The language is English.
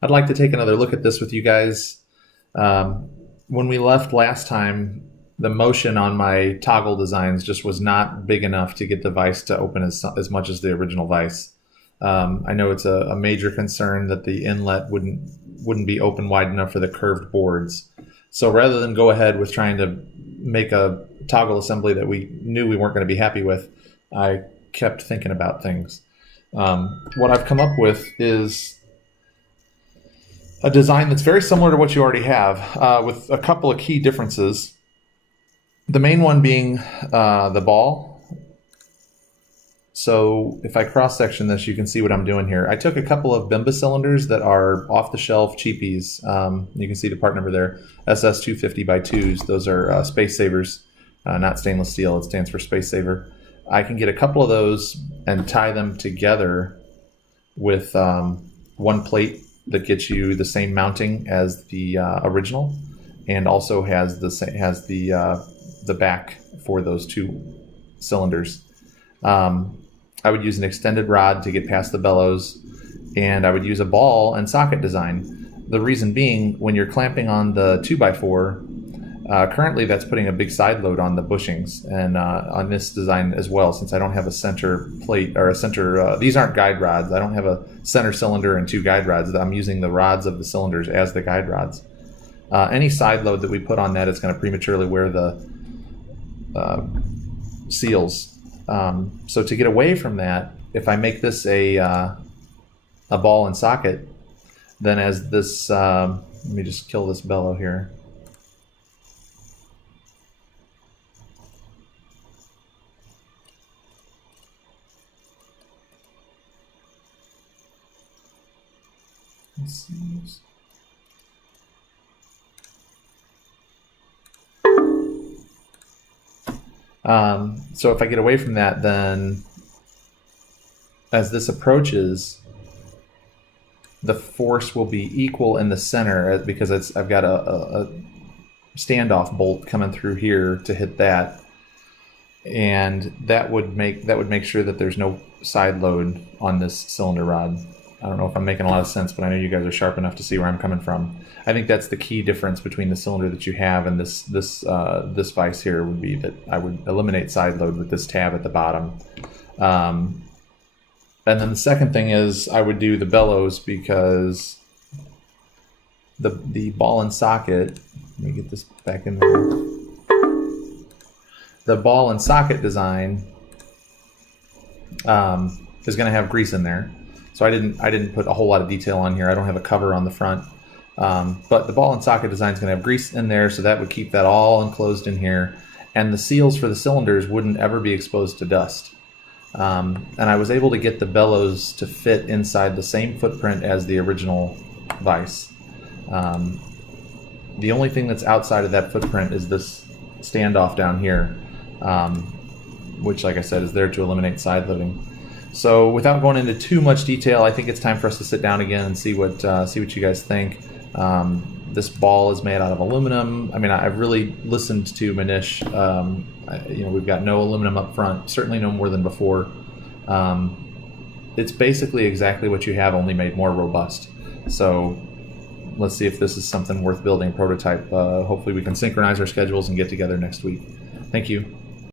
I'd like to take another look at this with you guys. Um, when we left last time, the motion on my toggle designs just was not big enough to get the vise to open as much as the original vise. I know it's a major concern that the inlet wouldn't be open wide enough for the curved boards. So rather than go ahead with trying to make a toggle assembly that we knew we weren't going to be happy with, I kept thinking about things. What I've come up with is a design that's very similar to what you already have, with a couple of key differences. The main one being the ball. So if I cross-section this, you can see what I'm doing here. I took a couple of Bimba cylinders that are off-the-shelf cheapies. You can see the part number there, SS250 by 2s. Those are space savers, not stainless steel. It stands for space saver. I can get a couple of those and tie them together with one plate that gets you the same mounting as the original, and also has the back for those two cylinders. I would use an extended rod to get past the bellows, and I would use a ball and socket design. The reason being, when you're clamping on the 2x4, currently that's putting a big side load on the bushings, and on this design as well, since I don't have a center plate or a center, these aren't guide rods. I don't have a center cylinder and two guide rods. I'm using the rods of the cylinders as the guide rods. Any side load that we put on that is going to prematurely wear the seals. So to get away from that, if I make this a ball and socket, then as this, let me just kill this bellow here. Let's see this. So if I get away from that, then as this approaches, the force will be equal in the center because I've got a standoff bolt coming through here to hit that, and that would make sure that there's no side load on this cylinder rod. I don't know if I'm making a lot of sense, but I know you guys are sharp enough to see where I'm coming from. I think that's the key difference between the cylinder that you have and this vise here would be that I would eliminate side load with this tab at the bottom. And then the second thing is I would do the bellows, because the ball and socket, let me get this back in there. The ball and socket design is going to have grease in there. So I didn't put a whole lot of detail on here. I don't have a cover on the front. But the ball and socket design is going to have grease in there, so that would keep that all enclosed in here. And the seals for the cylinders wouldn't ever be exposed to dust. And I was able to get the bellows to fit inside the same footprint as the original vise. The only thing that's outside of that footprint is this standoff down here, which, like I said, is there to eliminate side loading. So without going into too much detail, I think it's time for us to sit down again and see what you guys think. This ball is made out of aluminum. I mean, I've really listened to Manish. We've got no aluminum up front, certainly no more than before. It's basically exactly what you have, only made more robust. So let's see if this is something worth building a prototype. Hopefully we can synchronize our schedules and get together next week. Thank you.